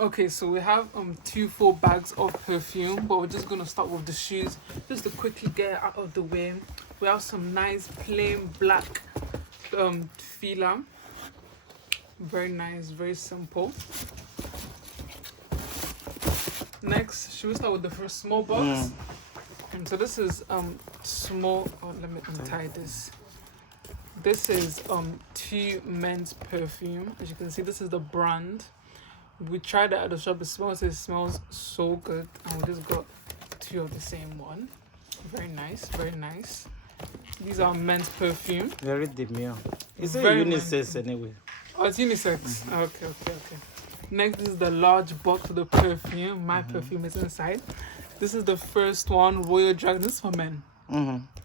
Okay, so we have two full bags of perfume, but we're just gonna start with the shoes just to quickly get it out of the way. We have some nice plain black Fila. Very nice, very simple. Next, should we start with the first small box? So this is small. Oh, let me untie this. This is two men's perfume. As you can see, this is the brand. We tried it at the shop. It smells so good, and we just got two of the same one. Very nice, very nice. These are men's perfume. Very demure. It's a Very unisex anyway. Oh, it's unisex. Okay. Next is the large box of the perfume. My perfume is inside. This is the first one, Royal Dragon. This is for men.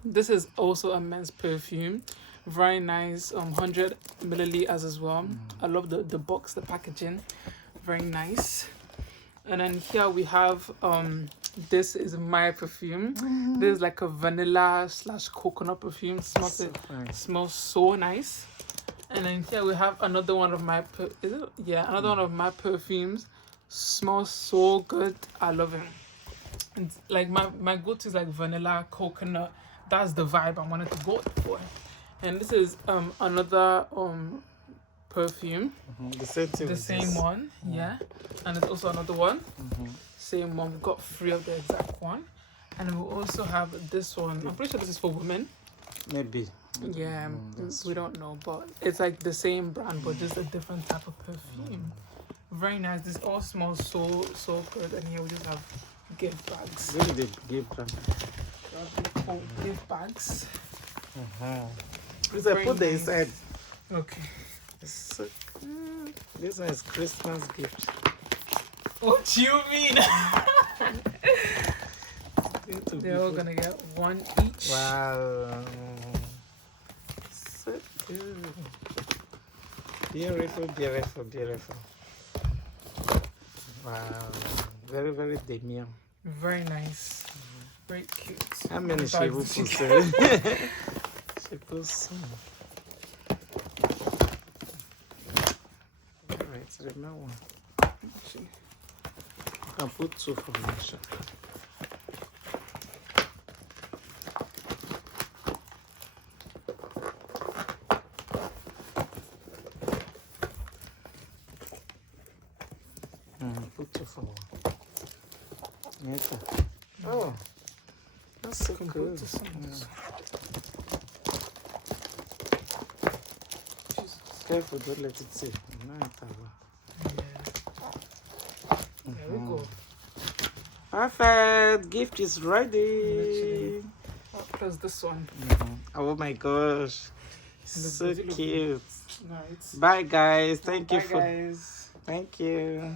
This is also a men's perfume. Very nice. 100 milliliters as well. I love the box, the packaging. Very nice. And then here we have this is my perfume. This is like a vanilla / coconut perfume. Smells so nice. And then here we have another one of my another one of my perfumes. Smells so good. I love it. And like my go-to is like vanilla, coconut. That's the vibe I wanted to go for. And this is another perfume. The same one, yeah. And there's also another one. Same one. We've got 3 of the exact one. And we also have this one. I'm pretty sure this is for women. Maybe. Yeah, we don't know, but it's like the same brand, but just a different type of perfume. Very nice. This all smells so good. And here we just have gift bags. Really the gift bag. Gift bags. Please, I put the inside. Okay. So, this one is Christmas gift. What do you mean? They're all gonna get one each. Wow. So good. Beautiful. Wow. Very, very demure. Very nice. Very cute. How many she will put? She puts some. Alright, remember one. Actually, I can put 2 for my shop. Put 2 for one. Yes, sir. Oh, that's so good. Careful, don't let it see. There we go. Perfect. Gift is ready. Plus this one. Oh my gosh. So cute. Nice. Bye guys. Thank you Bye, for guys. Thank you.